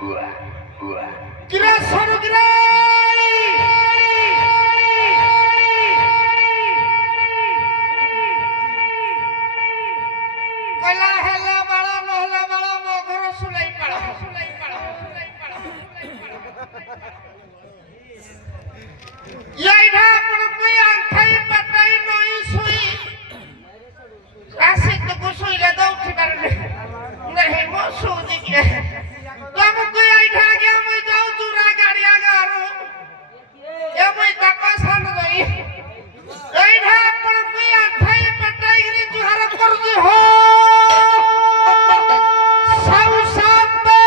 কিরা সরু কিরা কলা হেলা বাড়া নহলা বাড়া মগর সুলাই পাড়া ইয়াইডা পুরুকুই আন্থাই পাটাই নই সুই আসে তো কুসুইলে দাও ঠিকার নেই মো সুদি কে তুমকু আইঠা গে মই যাও চুরা গাড়ি আগারো এ মই তাকা সান রই এইডা পুরুকুই আন্থাই পাটাই গরি জুহার করজি হো সাউ সাবে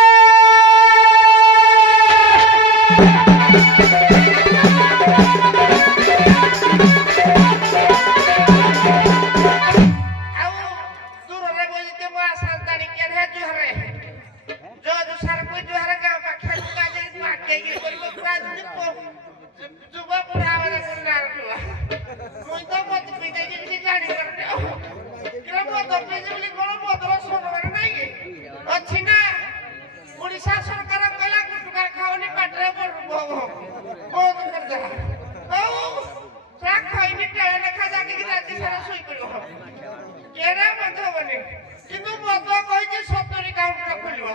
কিন্তু মদ কইছে 70 কাউন্টার খুলিব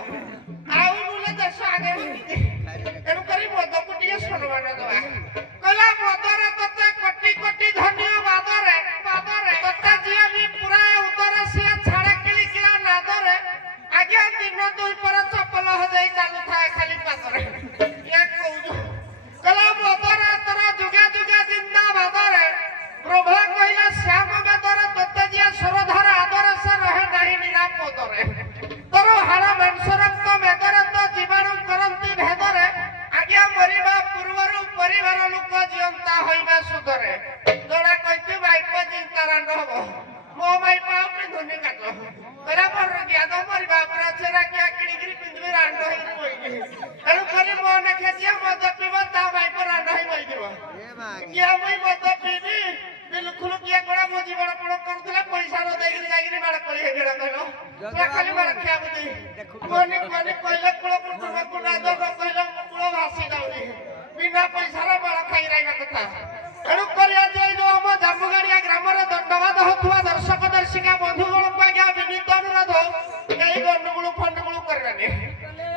আউ বলে 10 আগে এরু করি মদ কুটিয়ে সম্মান দেবা কলা মদরে ততে কোটি কোটি ধন্যবাদ রে ততে জিয়াবি পুরা উত্তর সে ছাড়ে কিলি কিলা নাদরে আগে দিন দুই পর চপল হজাই চালু থাকে খালি পাতরে এ কইজু কলা মদরে তোরা যুগে যুগে জিন্দাবাদ রে প্রভা কইলা শ্যাম বেদরে ততে জিয়া সরধার আদরে সে রহে নাই নিরাপদরে তোর হাড় মাংস রক্ত মেদরে তো জীবাণু করন্তি ভেদরে আজ্ঞা মরিবা পূর্বরু পরিবার লোক জিয়ন্তা হইবা সুদরে তোরা কইতে মাইপ চিন্তারান্ড হব মো মাইপ আপনি ধনী কাট তোরা পর জ্ঞান মরিবা পর চেরা কিয়া কিড়িগিরি পিন্দবি রান্ড হই বইকি এরু করি মো নেখে জিয়া মদ পিব তা মাইপ রান্ড হই বই দিব কিয়া মই মদ পিবি বিলকুল কিয়া কোড়া মো জীবন পড় করতুলা পয়সা নো দেগিরি জাগিরি মার করি হেগড়া কইলো তোরা খালি মার খেয়া বুঝি কোনি কইলে কুড় কুড় কুড়া দো কইলো কুড় ভাসি দাউনি বিনা পয়সার বড় খাই রাইবা কথা এরু করিয়া যাই जो हम জামুগাড়িয়া গ্রামের দণ্ডবাদ হতুয়া দর্শক দর্শিকা বন্ধুগণ পাগা বিনীত অনুরোধ এই গন্ডগুলো ফন্ডগুলো করবেনি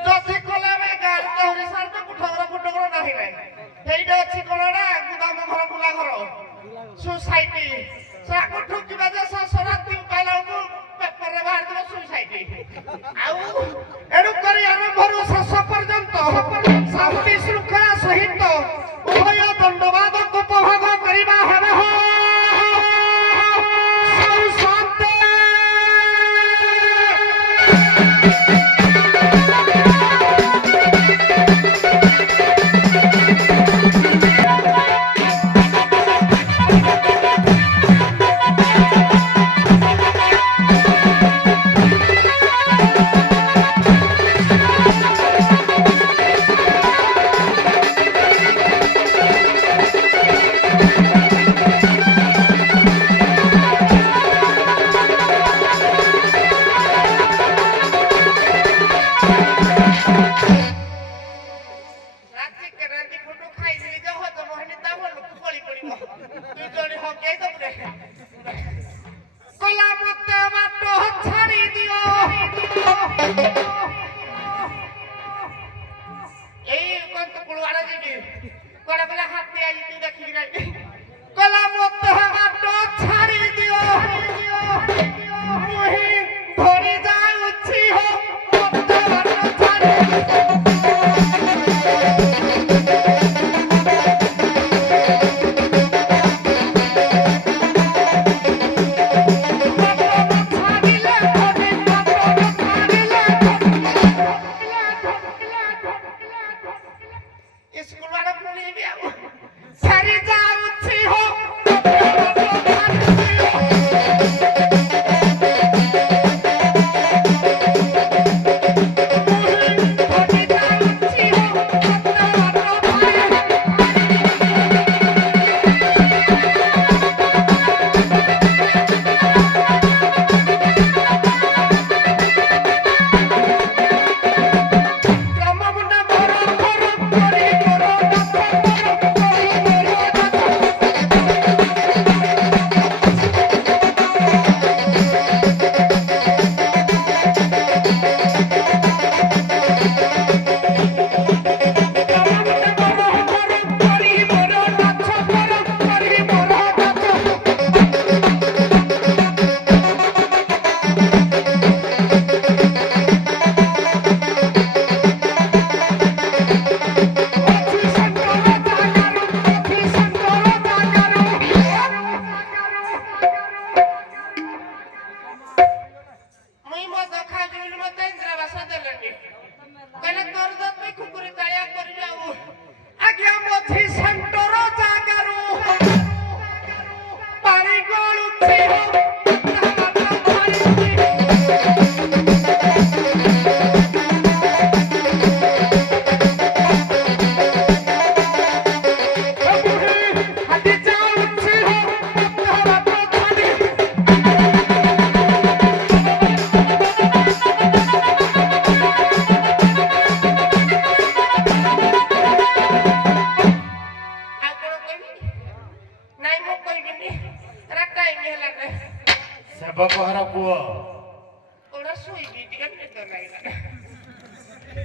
যদি কলাবে গাল কহরি সারতে কুঠগর নাই নাই এইটা আছে কোনটা গুদাম ঘর গুলা ঘর সোসাইটি সাকু ঠুকিবা যে সরাতি পাইলাউকু পেপারে বাহার দিব সোসাইটি আউ এরু করি আরম্ভରୁ ଶେଷ ପର୍ଯ୍ୟନ୍ତ ଶାନ୍ତି ଶୃଙ୍ଖଳା ସହିତ ଉଭୟ ଦଣ୍ଡବାଦକୁ ଉପଭୋଗ କରିବା ହେବ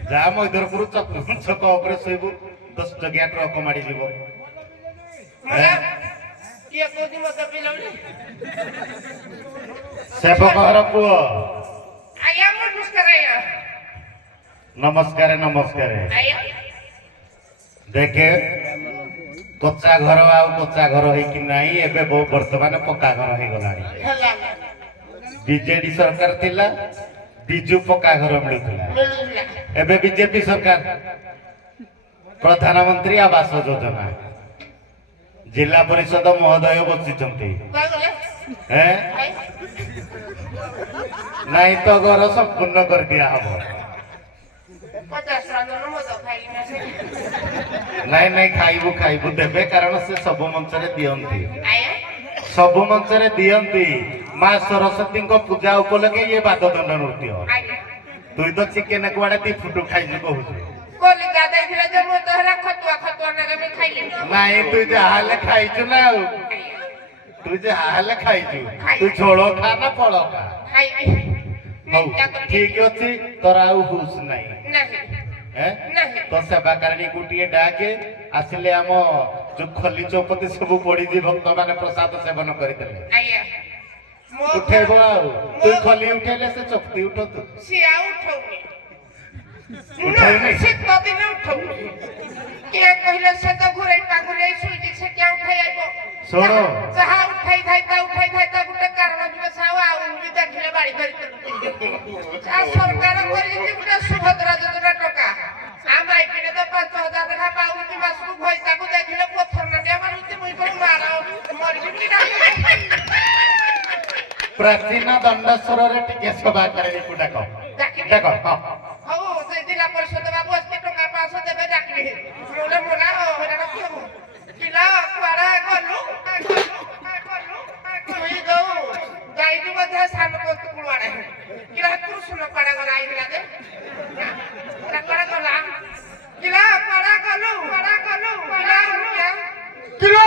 যা মইদরপুর ছক উপরে শোইবু 10 টকিয়া ট্রক মারি দিব କିଏ କହୁଛି ମଦ ପିଲାବେଳେ ସେବକ ଘର ପୁଅ ଆଜ୍ଞା ନମସ୍କାର ଆଜ୍ଞା ନମସ୍କାର ନମସ୍କାର ଆଜ୍ଞା ଦେଖେ କଚ୍ଚା ଘର ଆଉ କଚ୍ଚା ଘର ହେଇକି ନାହିଁ ଏବେ ବର୍ତ୍ତମାନ ପକ୍କା ଘର ହେଇଗଲାଣି ହେଲା ବିଜେଡି ସରକାର ଥିଲା ବିଜୁ ପକ୍କା ଘର ମିଳୁଥିଲା ମିଳୁଥିଲା ଏବେ ବିଜେପି ସରକାର ପ୍ରଧାନମନ୍ତ୍ରୀ ଆବାସ ଯୋଜନା जिला परिषद महोदय बसिଛନ୍ତି नहीं तो घर संपूर्ण कर दिया हम नहीं नहीं खाइबू खाइबू देबे कारण से सब मंच रे दियंती सब मंच रे दियंती मां सरस्वती को पूजा उपलक्षे ये बाददंड नृत्य तू तो चिकेन कुआडे ती फुटू खाइजु कहू नहीं तू जहाले खाइचु ना तू जहाले खाइचु तू झोल खा ना फल खा ठीक अच्छी तोर आउ हुस नहीं तो सेवा करणी गोटे डाके आसिले आम जो खली चौपति सब पड़ी भक्त माने प्रसाद सेवन करते उठेब तू खली उठेले से चौपति उठतु ଶୀତ ଦିନେ ଉଠଉ କିଏ କହିଲେ ସେ ତ ଘୁରେଇ ପାଘୁରେଇ ଶୋଇଛି ସେ କିଏ ଉଠାଇ ଆଇବ ଶୁଣ ଯାହା ଉଠାଇ ଥାଇତା ଗୋଟେ କାରଣ ଯିବେ ସାଉ ଆଉ ବି ଦେଖିଲେ ବାଡ଼ି ଧରି ସରକାର କରିଛି ଗୋଟେ ସୁଭଦ୍ରା ଯୋଜନା ଟଙ୍କା ଆମ ଆଇପିରେ ତ 5,000 ଲେଖା ପାଉଛନ୍ତି ମାସକୁ ଭଇତାକୁ ଦେଖିଲେ ପଥର ନଟିଆ ମାରୁଛି ମୁଇଁ କଣ ମାର ମରିଯିବି प्राचीन दंडेश्वर टिके सभा करे डाक डाक हौ से जिला परिषद बाबू अस्ते टका 500 देबे डाकली मोला मोला होरा रखियो जिला कुआरा गलु तुई गौ गाई जी बधा सान को कुळवाडे किला कृष्ण पाडा गला आइला दे टाकड़ा गला जिला पाडा गलु किला क्या किला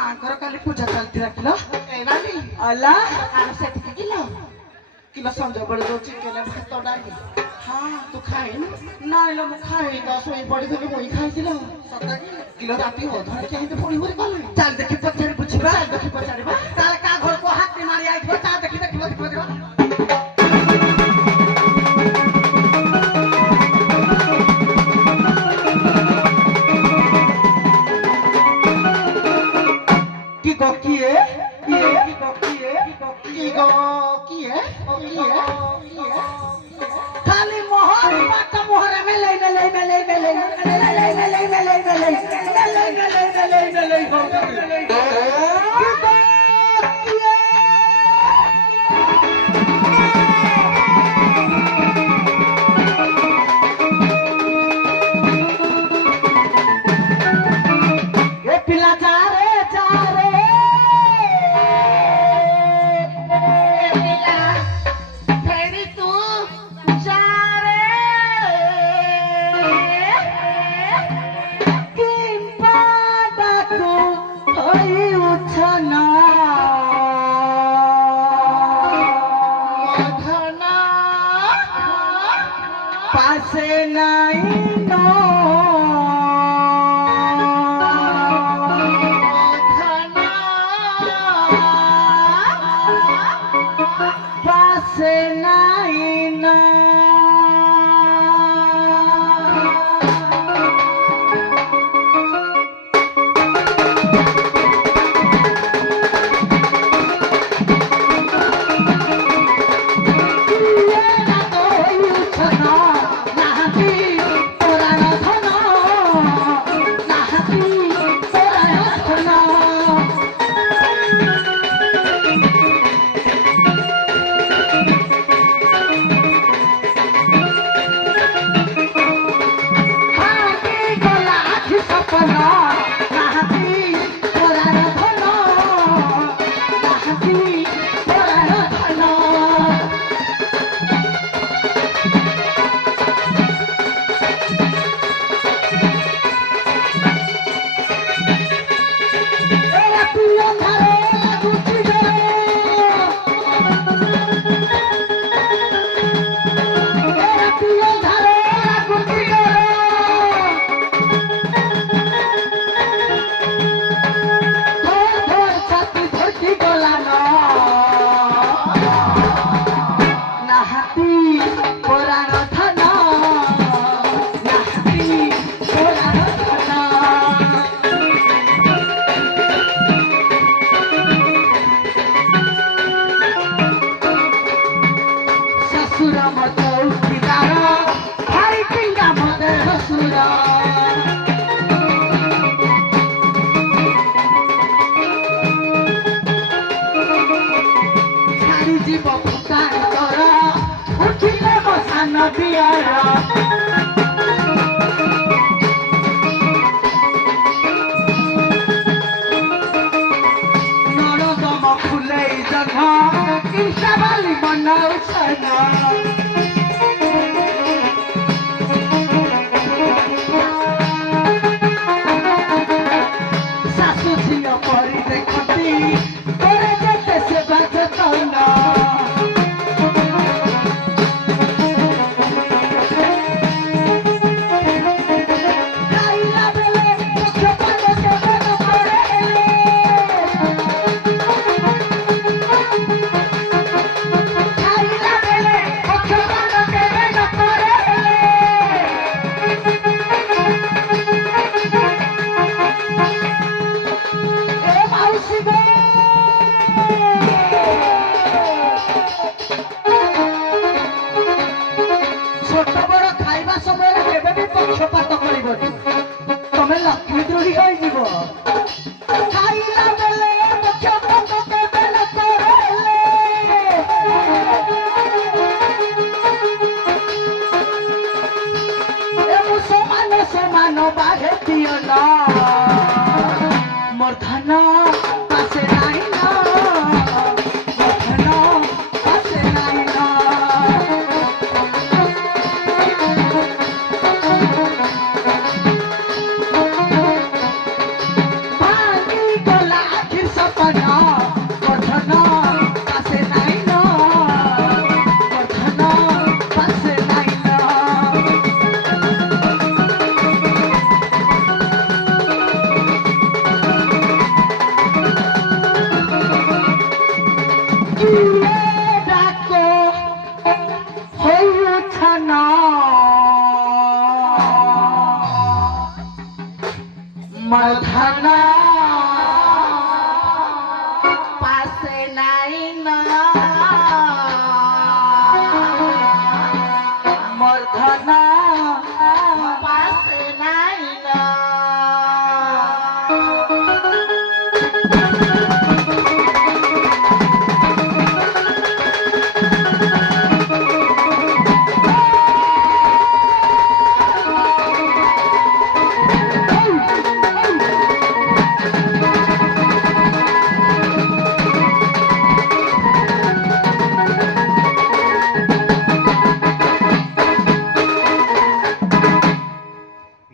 ମାଙ୍କର କାଲି ପୂଜା ଚାଲିଥିଲା କିଲୋ ଏ ନାନୀ ଅଲା ଆଉ ସେଠିକି କିଲୋ ସଞ୍ଜ ବେଳେ ଯୋଉ ଚିକେନ ଭାତ ଡାଲି ହଁ ତୁ ଖାଇନୁ ନାଇଁ ଲୋ ମୁଁ ଖାଇନି ତ ଶୋଇ ପଡ଼ିଥିଲି ମୁଇଁ ଖାଇଥିଲ ସତ କିଲୋ ରାତି ଅଧରେ କେମିତି ପୁଣି ପୁଣି କଲେ ଚାଲ ଦେଖି ପଚାରି ବୁଝିବା ଚାଲ ଦେଖି ପଚାରିବା ତାହେଲେ କାହା ଘରକୁ ହାତୀ ମାରି ଆଇଥିବ ଚାଲ ଦେଖି ଦେଖିବା खाली मोहर माता मोहर में ले पिला चारे पासे नहीं नो धना पासे नहीं नो मधना पासे नाही ना मधना पासे नाही ना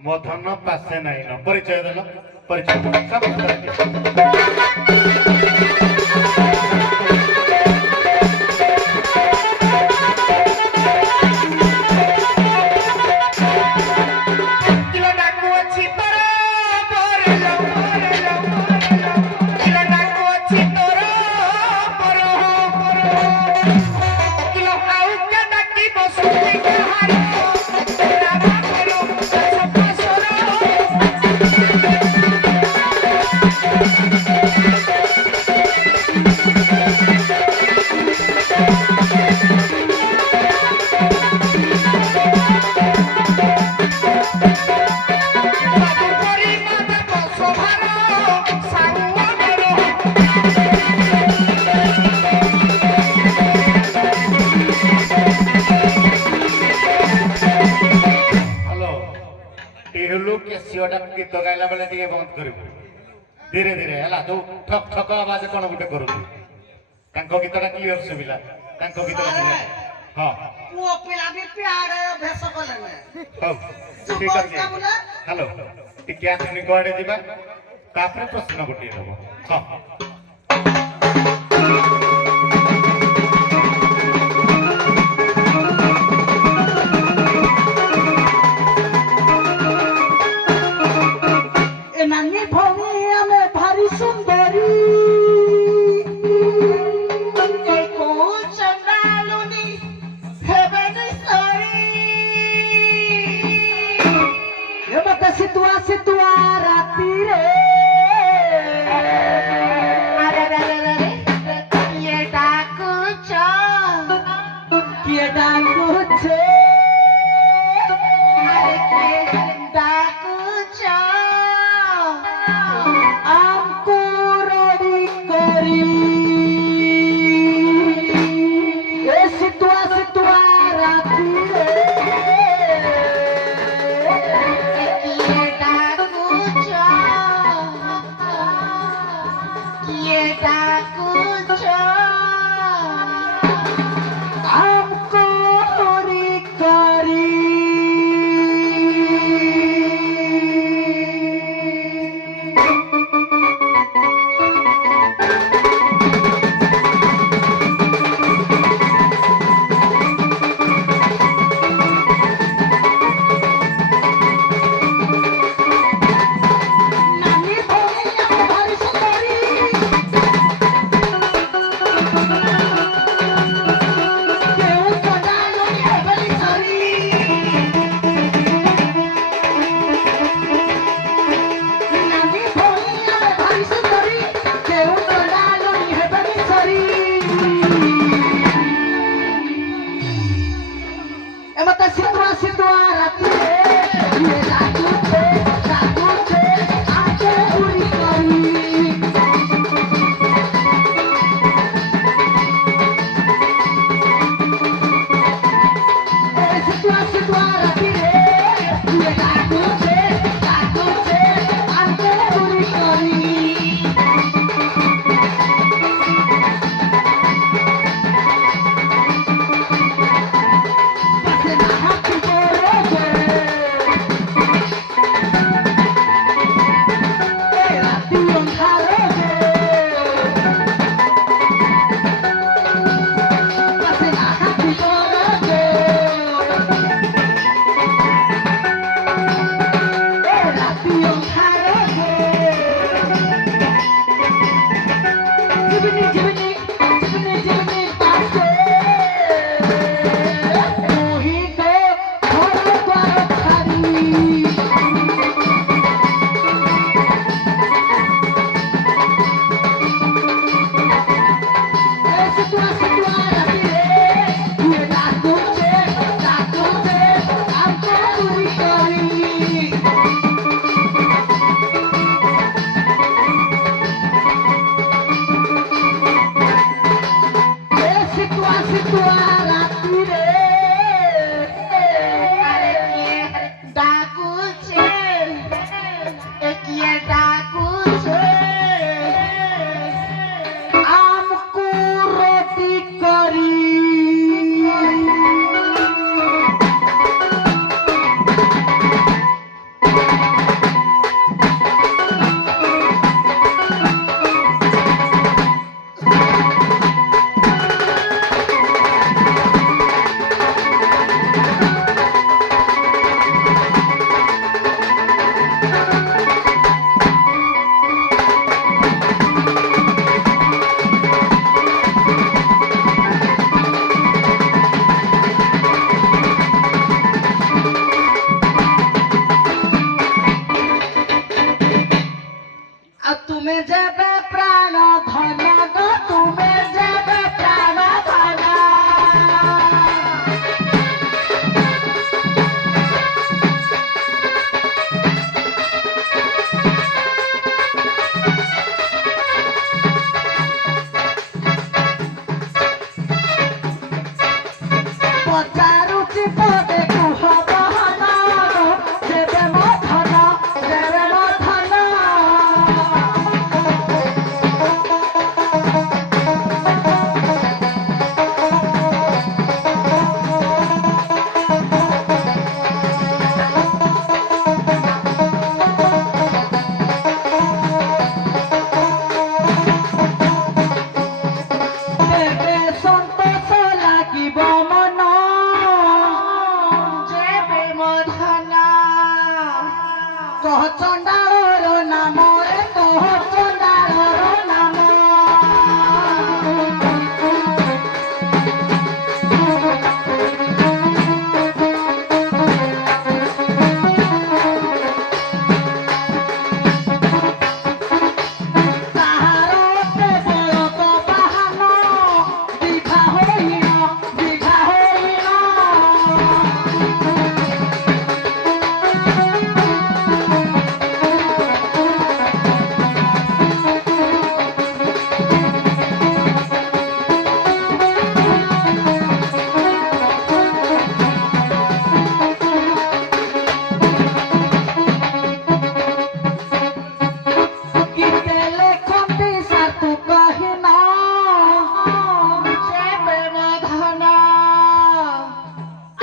मधन पासे नाही ना परिचय दिला परिचय सब गीत गाइला बेले टिके बंद करिबो धीरे धीरे हला तो ठक ठक आवाज कोन गुटे करू तांको गीतटा क्लियर सुबिला तांको गीतटा सुबिला हां वो पिला भी प्यार भेस कोले में हां ठीक अछि हेलो टिके आथनि गोडे दिबा तापरे प्रश्न गुटे देबो हां তুমি যাবে প্রাণ ধন গো তুমি যাবে প্রাণ ধন পচারুচি পদে কুহ বহন দেবে ମୋ ଧନ ଦେବେ ମୋ ଧନ ଦେବେ ସନ୍ତୋଷ ଲାଗିବ ମନ ଦେବେ ମୋ ଧନ କହ ଚଣ୍ଡାଳର ନାମ ରେ କହ ଚଣ୍ଡାଳର ନାମ ତାହାର କେବଳ ବାହନ ବିଭା ହୋଇନ ବିଭା ହୋଇନ ଗୀତେ ଲେଖନ୍ତି ସାତୁ କହିନ ଦେବେ ମୋ ଧନ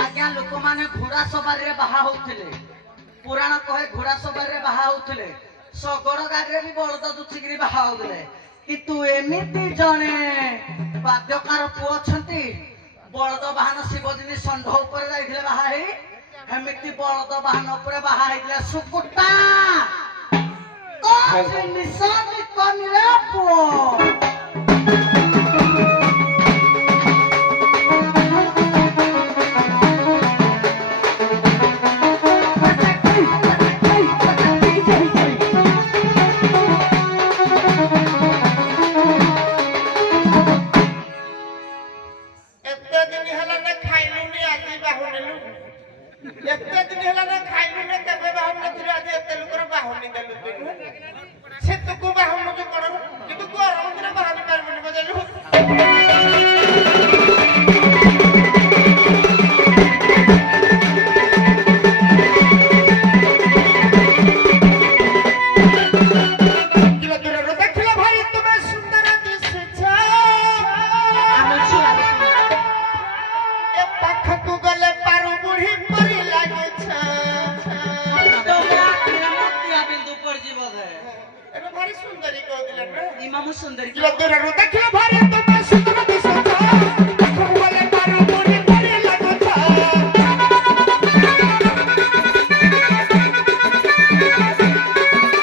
ଆଜ୍ଞା ଲୋକମାନେ ଘୋଡ଼ା ସବାରିରେ ବାହା ହଉଥିଲେ ପୁରାଣ କହେ ଘୋଡ଼ା ସବାରିରେ ବାହା ହଉଥିଲେ ଶଗଡ଼ ଗାଡ଼ିରେ ବି ବଳଦ ଦୁଚିକିରି ବାହା ହଉଥିଲେ କିନ୍ତୁ ଏମିତି ଜଣେ ବାଦ୍ୟକାର ପୁଅ ଅଛନ୍ତି ବଳଦ ବାହନ ଶିବଦିନୀ ଷଣ୍ଢ ଉପରେ ଯାଇଥିଲେ ବାହା ହେଇ ଏମିତି ବଳଦ ବାହନ ଉପରେ ବାହା ହେଇଥିଲେ ସୁକୁଟା ନିଶାନି କନିରେ ପୁଅ ଏତେ ଦିନ ହେଲା ନା ଖାଇଲୁନି ଆଜି ବାହୁନିଲୁ ଏତେ ଦିନ ହେଲା ନା ଖାଇଲୁନି କେବେ ବାହୁନି ନଥିଲୁ ଆଜି ଏତେ ଲୋକର ବାହୁନି ଦେଲୁ ତୁ ସେ ତୁକୁ ବାହୁନୁଛୁ କଣ କିନ୍ତୁ ଗରମ ଦିନ ବାହୁନି ପାରିବୁନି ବଜାଲୁ ଦୂରରୁ ଦେଖିଲ ଭାଇ ତୁମେ ସୁନ୍ଦର ଦିଶୁଛ ଏ ପାଖକୁ ଗଲେ ପାରୁ ବୁଢୀ ପରି ଲାଗୁଛ ଏବେ ଭାରି ସୁନ୍ଦରୀ କହୁଥିଲେ ନା ଦୂରରୁ ଦେଖିଲ ଭାଇ ତୁମେ ସୁନ୍ଦର ଦିଶୁଛ ପାଖକୁ ଗଲେ ପାରୁ ବୁଢୀ ପରି ଲାଗୁଛ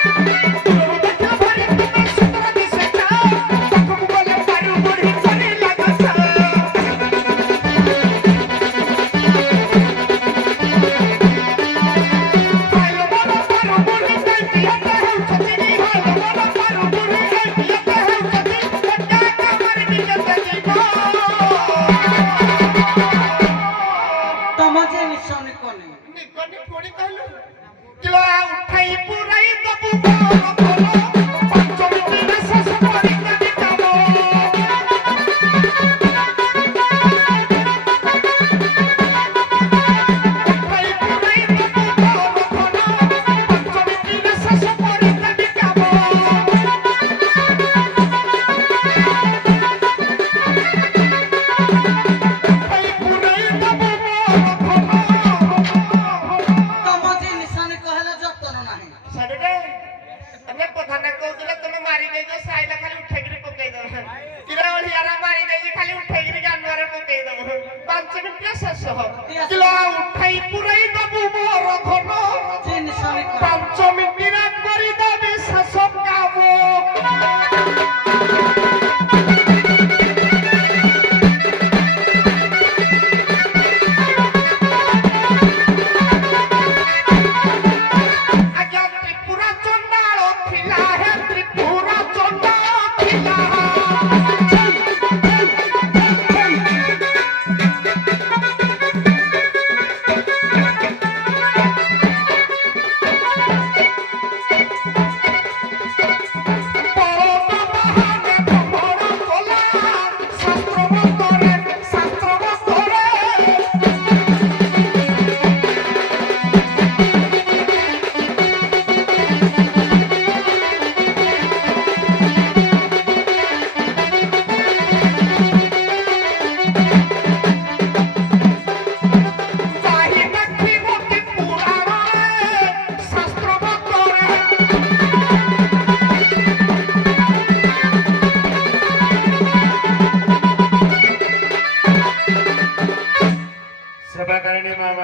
ଦେଖିଲ ଭାଇ ତୁମେ ସୁନ୍ଦର ଦିଶୁଛ ପାଖକୁ ଗଲେ ପାରୁ ବୁଢୀ ପରି ଲାଗୁଛ ହାଲୋ ମୋର ପାରୁ ବୁଢୀ କହି ପିଅତେ ହେଉଛନ୍ତି ହାଲୋ ମୋର ପାରୁ ବୁଢୀ କହି ପିଅତେ ହେଉଛନ୍ତି ଏକା କାମରେ ନିଜେ ଯିବ ତମ ଯେ ନିଶାନି କନି ନିକନି ପୁଣି କହିଲୁ କିଲୋ ଉଠାଇ ପୁରାଇ ଦବୁ ମୋର ଭଲ ପାଞ୍ଚ ମିନିଟ ଶେଷ କରି ଦେବି କାମ ଉଠାଇ ପୁରାଇ ଦବୁ ମୋର ଭଲ ପାଞ୍ଚ ମିନିଟ ଶେଷ କରି ଦେବି କାମ ଉଠାଇ ପୁରାଇ ଦବୁ ମୋର ଭଲ ତମ ଯେ ନିଶାନି କହିଲେ ଯତ୍ନ ନାହିଁ ସାଡେ ଆମେ କଥା ନା କହୁଥିଲେ ତମେ ମାରି ଦେଇଛ ସାଇଲା ଖାଲି ଉଠେଇକିରି ପକେଇଦବ କିରା ଓଳିଆରା ମାରି ଦେଇଛି ଖାଲି ଉଠେଇକିରି ଗାଣ୍ଡୁଆରେ ପକେଇଦବ 5 ମିନିଟ ଶେଷ କିଲୋ ଉଠାଇ ପୁରାଇ ଦବୁ ମୋର ଧନ ଯେ ନିଶାନି କହ 5 ମିନିଟ କରିଦେବି ଶେଷ କାମ ଆଜ୍ଞା ତ୍ରିପୁରା ଚଣ୍ଡାଳ ଥିଲା ହେ ତ୍ରିପୁରା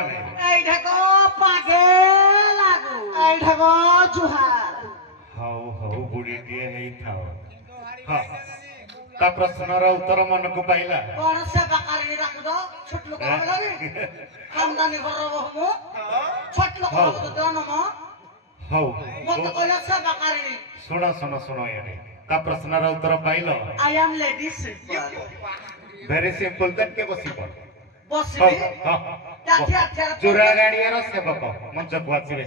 ମାନେ এইটা কো পাগে লাগু এইটা কো জুহার ହଉ ହଉ ବୁଢ଼ୀଟିଏ ହେଇଥାଉ ହଁ ତା ପ୍ରଶ୍ନର ଉତ୍ତର ମନକୁ ପାଇଲା কোন সে বাকারি রাখু দো ছোট লোক হবে লাগে খানদানি ঘর হমু ছোট লোক হবে তো নম ହଉ মত কইলা সে বাকারি ଶୁଣ ଶୁଣ ଶୁଣ ଏଠି ତା ପ୍ରଶ୍ନର ଉତ୍ତର ପାଇଲ I am lady super very simple then କେ ବସି ପଡ বসবি ହଁ যাচ্ছে আচ্ছা ଚୋରା ଗାଡିଆର ସେବକ ମଞ୍ଚକୁ ଆସିବେ